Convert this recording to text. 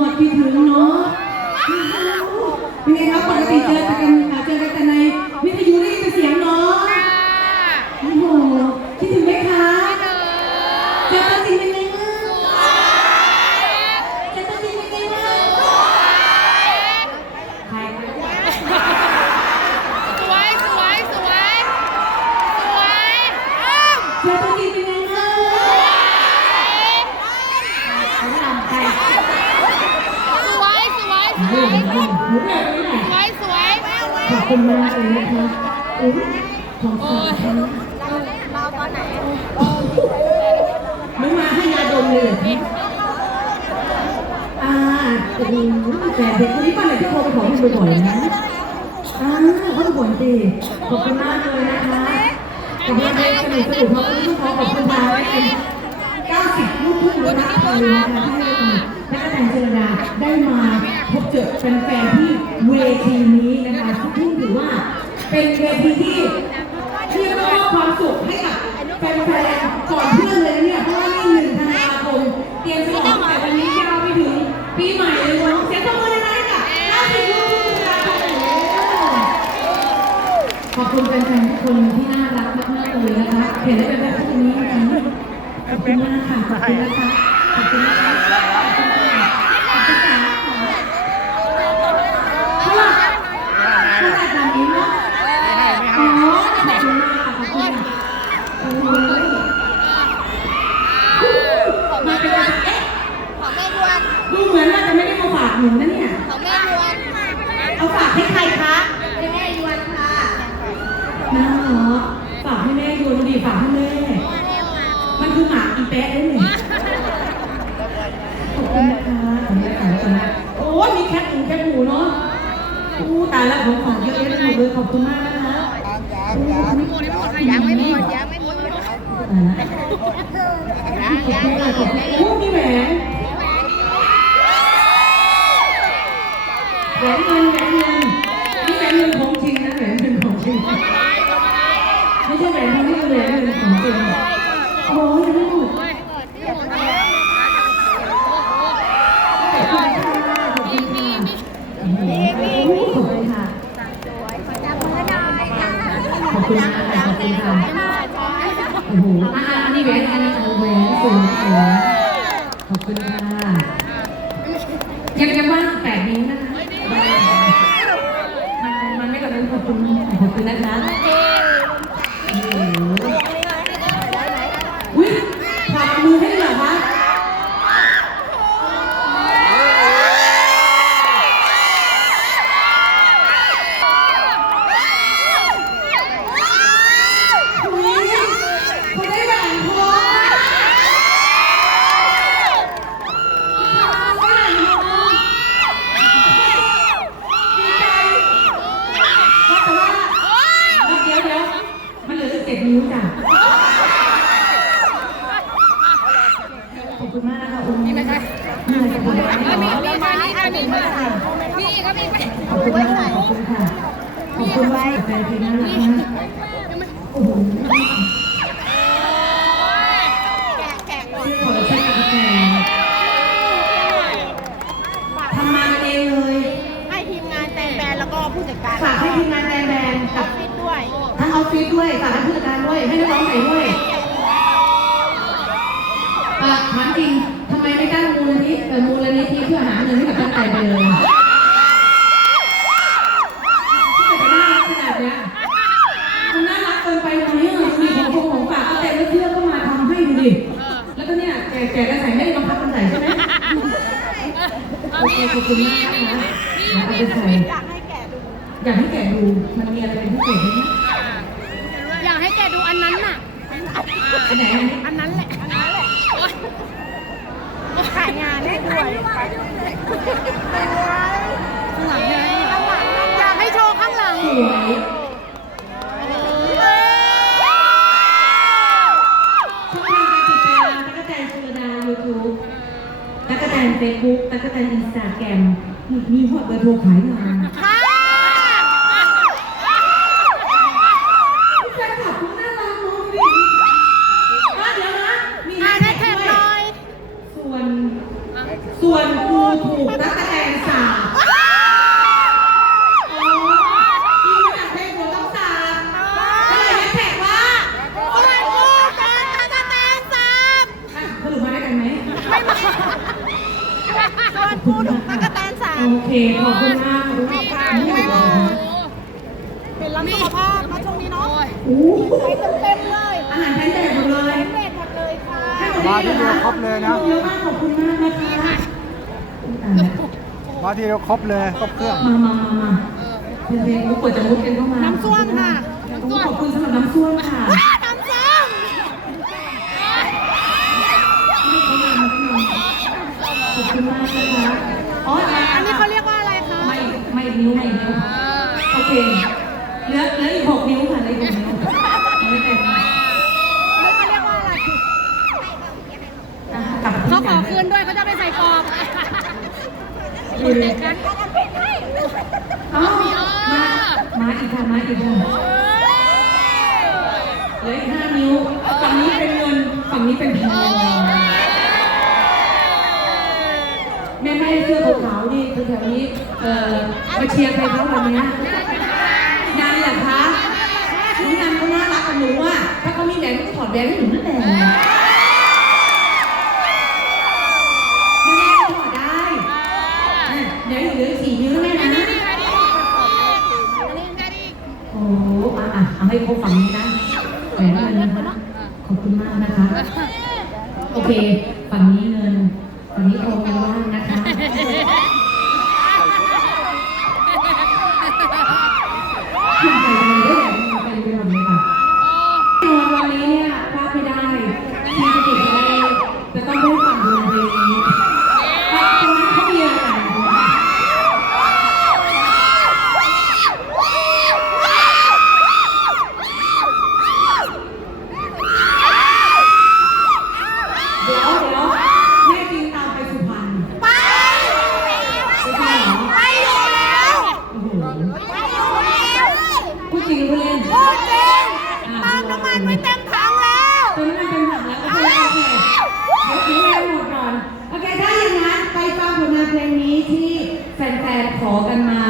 วดคิดถึงเนาะเป็นไงครับปกติเจอกันอ่าเจอกันแต่ในวิทยุได้ยินแต่เสียงเนาะโอ้โหคิดถึงไหมคะเจอตัวจริงเป็นไงบ้างเจอตัวจริงเป็นไงบ้างใคร สวยสวยสวยสวยอ้อม เจอตัวจริงเป็นไงบ้างเขาทำใคร สวย สวยสวยหนูหนูแบบนี้แหละสวยสวยขอบคุณมากเลยนะคะอุ้ยของฝากนะเราตอนไหนไม่มาให้ยาดมเลยเหรอคะอ่าโอ้โหแต่เด็กคนนี้ป้าไหนที่โทรไปขอให้บ่อยๆนะอ่าเขาบ่นสิขอบคุณมากเลยนะคะกับเพลงสนุกสนุกเพราะที่ขอขอบคุณทาง90ลูกทุ่งรักไทยนะคะที่ให้นักแสดงเจรดาได้มา พบเจอแฟนๆที่เวทีนี้นะคะซึ่งถือว่าเป็นเวทีที่ที่มอบความสุขให้กับแฟนๆก่อนเพื่อนเลยเนี่ยเพราะว่านี่หนึ่งธันวาคมเตรียมฉลองแต่วันนี้ยาวไปถึงปีใหม่เลยเนาะเสียงปรบมือดังๆให้กับ90ลูกทุ่งดาวขอบคุณแฟนๆทุกคนที่น่ารักมากๆเลยนะคะ เห็นแล้เป็นแบบที่นี้นะคะขอบคุณมากค่ะขอบคุณนะคะขอบคุณนะคะขอบคุณค่ะขอบคุณค่ะเพราะว่าคุณอาจารย์อินเนาะ อ๋อขอบคุณมากค่ะขอบคุณค่ะโอ้โหมาเป็นการเอ๊ะ ของแม่ดวน ดูเหมือนว่าจะ ไม่ได้มาฝากหนูนะเนี่ย ของแม่ดวนเอาฝากให้ใครคะให้แม่ดวนค่ะน้าเหรอฝากให้แม่ดูดีฝากให้แม่ มันคือหมาอีแป๊ะได้ไหมขอบคุณนะคะขอบคุณนะคะขอบคุณนะคะโอ้ยมีแคปหมูแคปหมูเนาะอู้ตายแล้วของฝากเยอะแยะไปหมดเลยขอบคุณมากนะคะโอ้ยอันนี้ยังไม่หมดยังไม่หมดตายแล้วขอบคุณค่ะขอบคุณโอ้มีแหวนแหวนเงินแหวนเงินนี่แหวนเงินของจริงนะแหวนเงินของจริงไม่ใช่แหวนทองนี่คือแหวนเงินของจริงโอ้ยยังไม่หมดขอบคุณค่ะขอบคุณค่ะโอ้โหขอบคุณค่ะ ขอบคุณ มากค่ะ โอ้โหอะอันนี้แหวนอันนี้แหวนสวยสวยขอบคุณค่ะยังยังว่างแปดนิ้วนะคะมันมันไม่กระเป็นขอบคุณขอบคุณนะคะโอ้โหอุ้ยฝากมือให้ด้วยเหรอคะอุ้ยคุณได้แหวนทองแหวนทองดีใจ แต่ว่าเดี๋ยวเดี๋ยวมันเหลือเจ็ดนิ้วจ้ะขอบ คุณมากนะคะอุ้มนี่ไม่ใช่นี่ไม่ใช่ขอบคุณมากมีค่ะมีมานี่ค่ะมีมามีอีกครับมีไหมขอบคุณมากค่ะขอบคุณค่ะขอบคุณมากแฟนเพลงน่ารักมากโอ้โห แกะแกะ ที่ขอเช็คกับแฟนทำมาเองเลย ให้ทีมงานแต่งแบรนด์แล้วก็ผู้จัดการ ฝากให้ทีมงานแบรนด์แบรนด์ อ กั อบ ฟฟิศด้วย ทั้งออฟฟิศด้วยฝากให้ผู้จัดการด้วย ให้นักร้องใส่ด้วยเอ่อถามจ ริงทำไมไม่ตั้งมูลนิธิเอ่มูลนิธิเพื่อหาเงินให้กับตั้งใจไปเลยที่จะน่ารักขนาดเนี้ยมันน่ารักเกินไปไหมอะมีของคงของฝากก็แต่ละเสื้อก็มาทำให้ดูดิแล้วก็เนี่ยแจกแจกกันใส่ไม่ได้บังคับกันใส่ใช่ไหมโอเคขอบคุณมากนะเอาไปใส่อยากให้แกะดูอยากให้แกดูมันมีอะไรเป็นพิเศษไหมอยากให้แกดูอันนั้นน่ะอันไหนอันนั้นแหละถ่ายงานได้ด้วยข้างหลังเนี่ยข้างหลังอยากให้โชว์ข้างหลังสวยช่องทางการติดตามตั๊กแตนชลดา YouTube ตั๊กแตนเฟซบุ๊กตั๊กแตนอินสตาแกรมมีหอดเบอร์โทรขายงานค่ เค ขอบคุณมากขอบคุณมากค่ะเป็นรักสุขภาพนะช่วงนี้เนาะโอ้โหไปเต็มๆเลย อาหารแพนแจกหมดเลยเด็ดหมดเลยค่ะมาที่เดียวครบเลยนะเยอะมากขอบคุณมากนะคะอ่ามาทีเดียวครบเลยครบเครื่อง มามามามาเพลงมุกกว่าจะมุกกันเข้ามา น้ำส้วมค่ะขอบคุณสำหรับน้ำส้วมค่ะ น้ำส้ม ขอบคุณมากนะคะอ๋อ อันนี้เขาเรียกว่าอะไรคะ ไม่ไม่นิ้วไม่นิ้วโอเคเหลือเหลืออีกหกนิ้วค่ะเหลืออีกหกนิ้วยังไม่เต็ม เขาเรียกว่าอะไร อะกลับ เขาขอคืนด้วยเขาจะไปใส่กรอบ คืนกัน อ๋อมามาอีกค่ะมาอีกค่ะเหลืออีกห้านิ้ว ฝั่งนี้เป็นเงิน ฝั่งนี้เป็นทองแม่แม่เสื้อขาวๆนี่แถวๆนี้ เอ่อ มาเชียร์ใครเขาวันนี้นันเหรอคะน้องนันเขาน่ารักกับหนูอะ ถ้าเขามีแหวนก็ถอดแหวนให้หนูนั่นแหละ หอะอะเอาให้ครบฝั่งนี้นะแหวนเงินนะขอบคุณมากนะคะ โอเค จริงหรือเปล่นพูดจริงเติมน้ำมันไว้เต็มถังแล้วเติมน้ำมัเต็มถังแล้ว โอเคโอเคเดี๋ยวทิ้งให้หมดก่อน โอเค ถ้าอย่างนั้นไปฟังผลงานเพลงนี้ที่แฟนๆขอกันมา